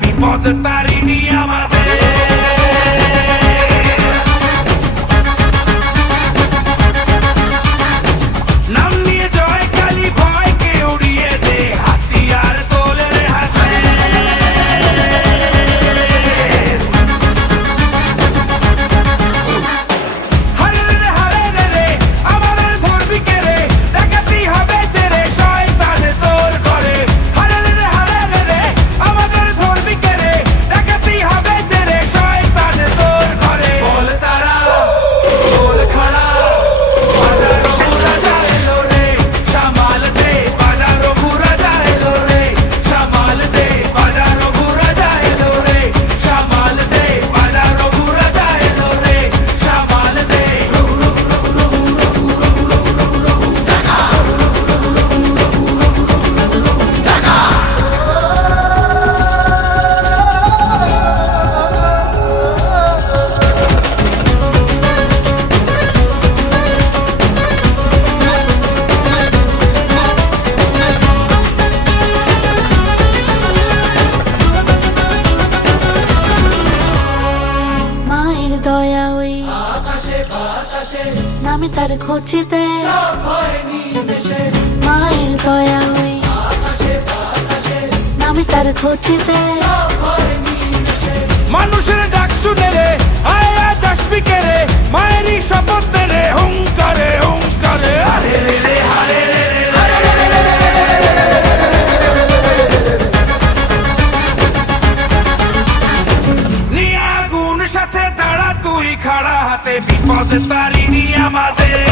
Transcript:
বিপদ তারিণী আমাদের। নাম নিয়ে জয় কালী ভয়কে উড়িয়ে দে, হাতিয়ার তোলে রে হাতে। হারে রে হারে রে রে আমাদের ধরবি কে রে, ডাকাতি হবে তেরে শয়তান তোর করে। হারে রে হারে রে রে আমাদের ধরবি কে রে, ডাকাতি হবে তেরে শয়তান তোর করে। বল তারা বল খড়া বাজারো রাজা এলো রে, সামাল দে বাজারো রাজা এলো রে, সামাল দে বাজারো রাজা এলো রে, সামাল দে বাজারো রাজা এলো রে, সামাল দে। মায়ের দয়া ওই আকাশে বাতাসে নামে তার খোঁজেতে, সব হয় নিমেষে, মায়ের দয়া ওই আকাশে বাতাসে নামে তার খোঁজেতে। সব হয় নিমেষে। মানুষের ডাক শুনে রে আয় আজ আসবি কে রে, মায়েরই শপথ দে রে হুঙ্কারে হুঙ্কারে। হারে রে রে হারে রে রে নিয়ে আগুন সাথে দাঁড়া তুই খাড়া হাতে, বিপদ তারিণী আমাদের।